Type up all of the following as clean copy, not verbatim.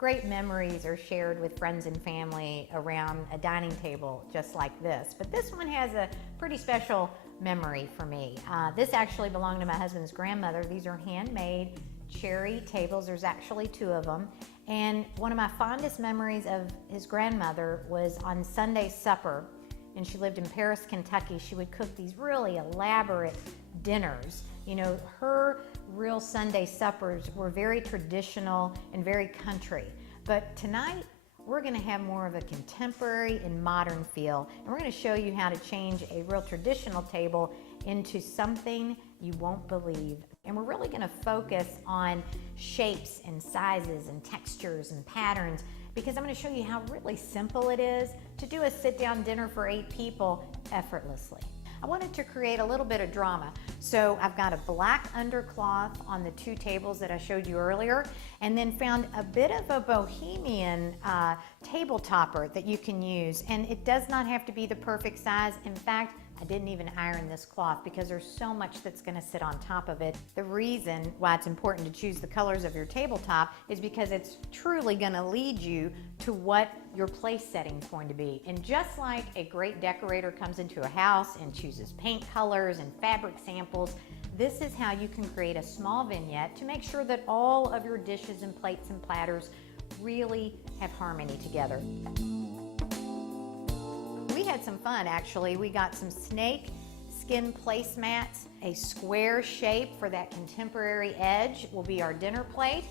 great memories are shared with friends and family around a dining table just like this. But this one has a pretty special memory for me. This actually belonged to my husband's grandmother. These are handmade cherry tables. There's actually 2 of them. And one of my fondest memories of his grandmother was on Sunday supper, and she lived in Paris, Kentucky. She would cook these really elaborate dinners. You know, her real Sunday suppers were very traditional and very country. But tonight, we're gonna have more of a contemporary and modern feel, and we're gonna show you how to change a real traditional table into something you won't believe. And we're really gonna focus on shapes and sizes and textures and patterns, because I'm gonna show you how really simple it is to do a sit-down dinner for 8 people effortlessly. I wanted to create a little bit of drama. So I've got a black undercloth on the 2 tables that I showed you earlier, and then found a bit of a bohemian table topper that you can use. And it does not have to be the perfect size. In fact, I didn't even iron this cloth because there's so much that's gonna sit on top of it. The reason why it's important to choose the colors of your tabletop is because it's truly gonna lead you to what your place setting is going to be. And just like a great decorator comes into a house and chooses paint colors and fabric samples, this is how you can create a small vignette to make sure that all of your dishes and plates and platters really have harmony together. We had some fun actually. We got some snake skin placemats. A square shape for that contemporary edge will be our dinner plate.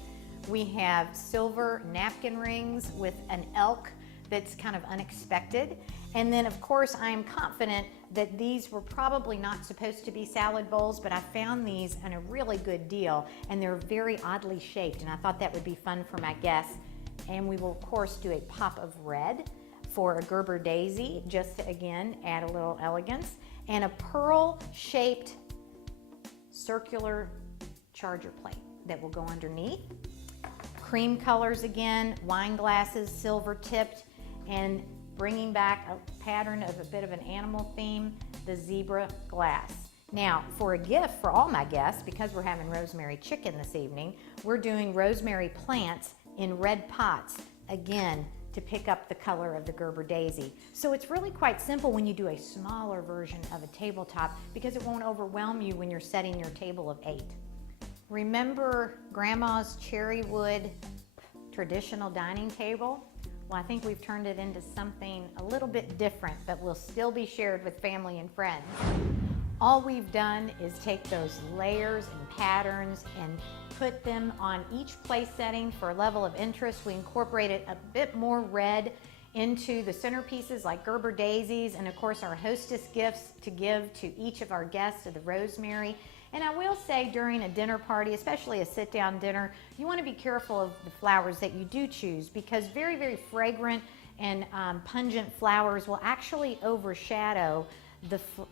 We have silver napkin rings with an elk that's kind of unexpected. And then of course I am confident that these were probably not supposed to be salad bowls, but I found these in a really good deal, and they're very oddly shaped, and I thought that would be fun for my guests. And we will of course do a pop of red for a Gerber daisy, just to again add a little elegance, and a pearl shaped circular charger plate that will go underneath. Cream colors again, wine glasses, silver tipped, and bringing back a pattern of a bit of an animal theme, the zebra glass. Now, for a gift for all my guests, because we're having rosemary chicken this evening, we're doing rosemary plants in red pots, again, to pick up the color of the Gerber daisy. So it's really quite simple when you do a smaller version of a tabletop, because it won't overwhelm you when you're setting your table of 8. Remember Grandma's cherry wood traditional dining table? Well, I think we've turned it into something a little bit different, but will still be shared with family and friends. All we've done is take those layers and patterns and put them on each place setting for a level of interest. We incorporated a bit more red into the centerpieces like Gerber daisies, and of course our hostess gifts to give to each of our guests of the rosemary. And I will say, during a dinner party, especially a sit-down dinner, you want to be careful of the flowers that you do choose, because very, very fragrant and pungent flowers will actually overshadow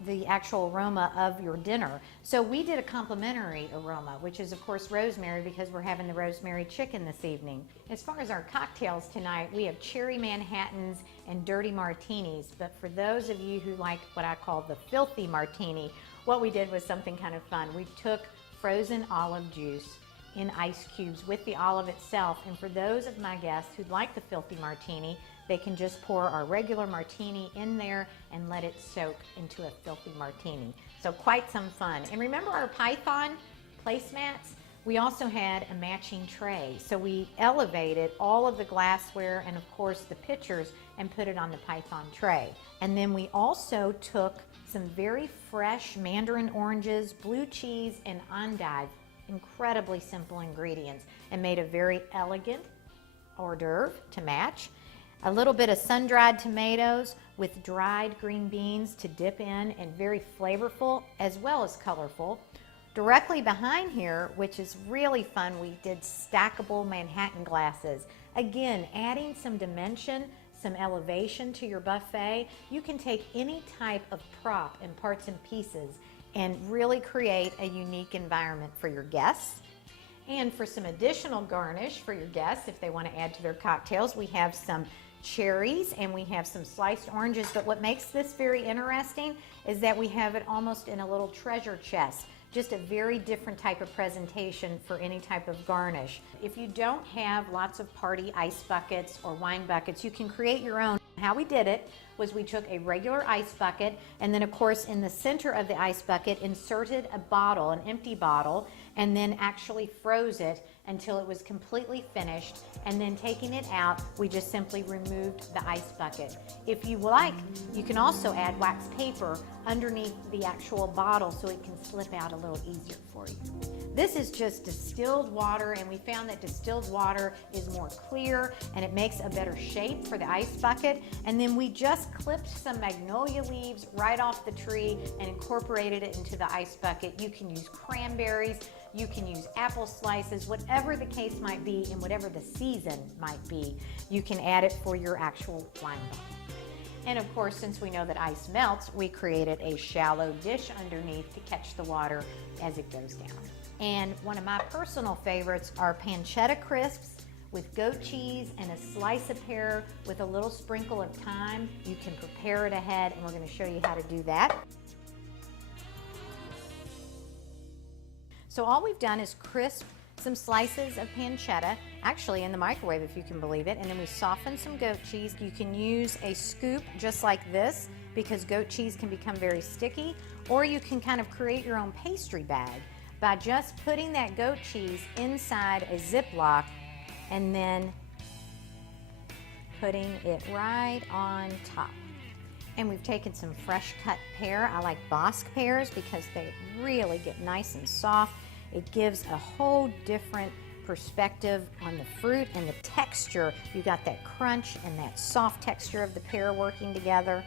the actual aroma of your dinner. So we did a complementary aroma, which is of course rosemary, because we're having the rosemary chicken this evening. As far as our cocktails tonight, we have cherry Manhattans and dirty martinis. But for those of you who like what I call the filthy martini, what we did was something kind of fun. We took frozen olive juice in ice cubes with the olive itself, and for those of my guests who'd like the filthy martini, they can just pour our regular martini in there and let it soak into a filthy martini. So quite some fun. And remember our python placemats? We also had a matching tray. So we elevated all of the glassware and of course the pitchers and put it on the python tray. And then we also took some very fresh mandarin oranges, blue cheese, and endive, incredibly simple ingredients, and made a very elegant hors d'oeuvre to match. A little bit of sun-dried tomatoes with dried green beans to dip in, and very flavorful as well as colorful. Directly behind here, which is really fun, we did stackable Manhattan glasses. Again, adding some dimension, some elevation to your buffet. You can take any type of prop and parts and pieces and really create a unique environment for your guests. And for some additional garnish for your guests, if they want to add to their cocktails, we have some cherries and we have some sliced oranges. But what makes this very interesting is that we have it almost in a little treasure chest, just a very different type of presentation for any type of garnish. If you don't have lots of party ice buckets or wine buckets, you can create your own. How we did it was we took a regular ice bucket, and then of course in the center of the ice bucket inserted a bottle, an empty bottle, and then actually froze it until it was completely finished, and then taking it out, we just simply removed the ice bucket. If you like, you can also add wax paper underneath the actual bottle so it can slip out a little easier for you. This is just distilled water, and we found that distilled water is more clear and it makes a better shape for the ice bucket. And then we just clipped some magnolia leaves right off the tree and incorporated it into the ice bucket. You can use cranberries, you can use apple slices, whatever the case might be and whatever the season might be, you can add it for your actual wine bottle. And of course, since we know that ice melts, we created a shallow dish underneath to catch the water as it goes down. And one of my personal favorites are pancetta crisps with goat cheese and a slice of pear with a little sprinkle of thyme. You can prepare it ahead, and we're going to show you how to do that. So all we've done is crisp some slices of pancetta, actually in the microwave if you can believe it, and then we softened some goat cheese. You can use a scoop just like this because goat cheese can become very sticky, or you can kind of create your own pastry bag by just putting that goat cheese inside a Ziploc and then putting it right on top. And we've taken some fresh cut pear. I like Bosc pears because they really get nice and soft. It gives a whole different perspective on the fruit and the texture. You got that crunch and that soft texture of the pear working together,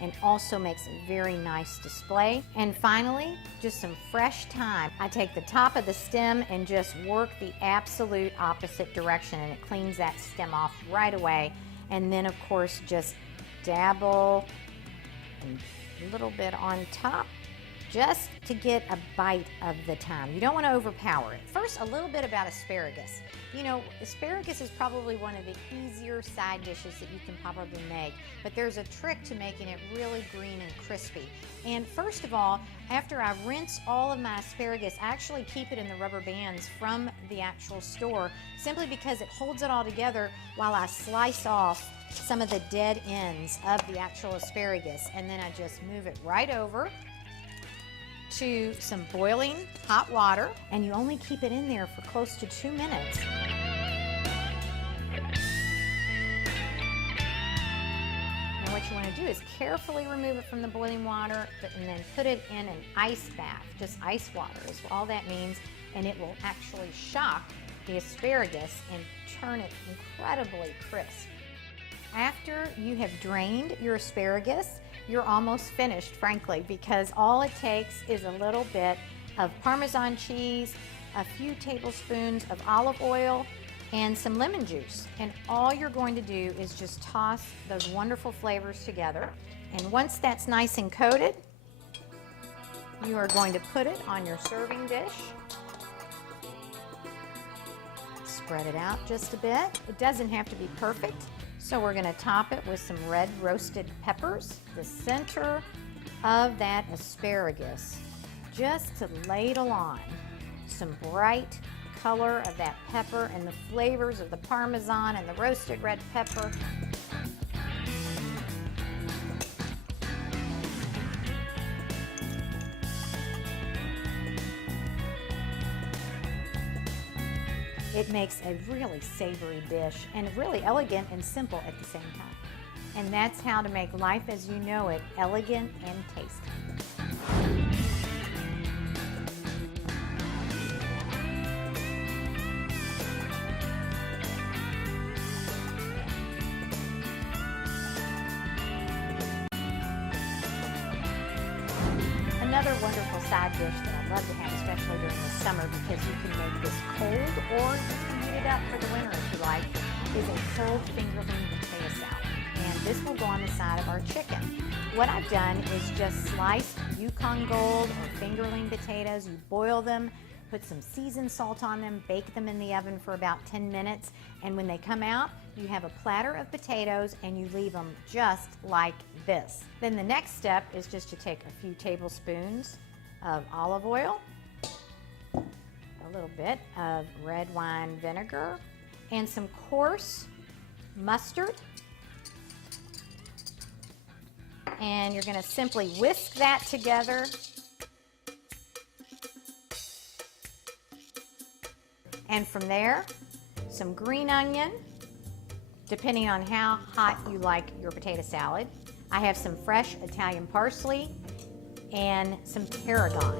and also makes a very nice display. And finally, just some fresh thyme. I take the top of the stem and just work the absolute opposite direction, and it cleans that stem off right away. And then of course just dabble a little bit on top, just to get a bite of the thyme. You don't want to overpower it. First, a little bit about asparagus. You know, asparagus is probably one of the easier side dishes that you can probably make, but there's a trick to making it really green and crispy. And first of all, after I rinse all of my asparagus, I actually keep it in the rubber bands from the actual store, simply because it holds it all together while I slice off some of the dead ends of the actual asparagus. And then I just move it right over to some boiling hot water, and you only keep it in there for close to 2 minutes. Now what you want to do is carefully remove it from the boiling water, and then put it in an ice bath. Just ice water is all that means, and it will actually shock the asparagus and turn it incredibly crisp. After you have drained your asparagus, you're almost finished, frankly, because all it takes is a little bit of Parmesan cheese, a few tablespoons of olive oil, and some lemon juice. And all you're going to do is just toss those wonderful flavors together. And once that's nice and coated, you are going to put it on your serving dish. Spread it out just a bit. It doesn't have to be perfect. So we're going to top it with some red roasted peppers, the center of that asparagus, just to ladle on some bright color of that pepper and the flavors of the Parmesan and the roasted red pepper. It makes a really savory dish, and really elegant and simple at the same time. And that's how to make life as you know it elegant and tasty. Another wonderful side dish that I love to have, especially during the summer, because you can make this cold or you can heat it up for the winter if you like, is a cold fingerling potato salad. And this will go on the side of our chicken. What I've done is just sliced Yukon Gold or fingerling potatoes. You boil them, put some seasoned salt on them, bake them in the oven for about 10 minutes, and when they come out, you have a platter of potatoes and you leave them just like this. Then the next step is just to take a few tablespoons of olive oil, bit of red wine vinegar and some coarse mustard. And you're going to simply whisk that together. And from there, some green onion, depending on how hot you like your potato salad. I have some fresh Italian parsley and some tarragon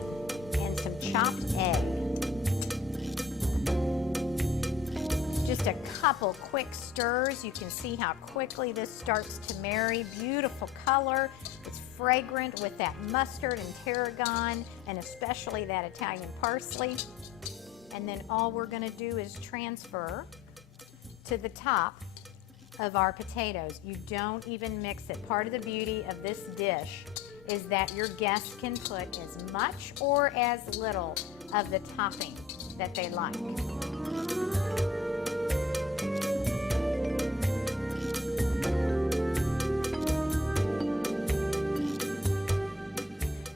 and some chopped egg. Just a couple quick stirs. You can see how quickly this starts to marry. Beautiful color. It's fragrant with that mustard and tarragon, and especially that Italian parsley. And then all we're going to do is transfer to the top of our potatoes. You don't even mix it. Part of the beauty of this dish is that your guests can put as much or as little of the topping that they like.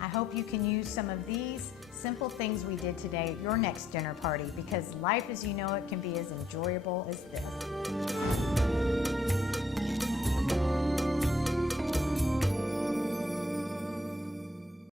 I hope you can use some of these simple things we did today at your next dinner party, because life as you know it can be as enjoyable as this.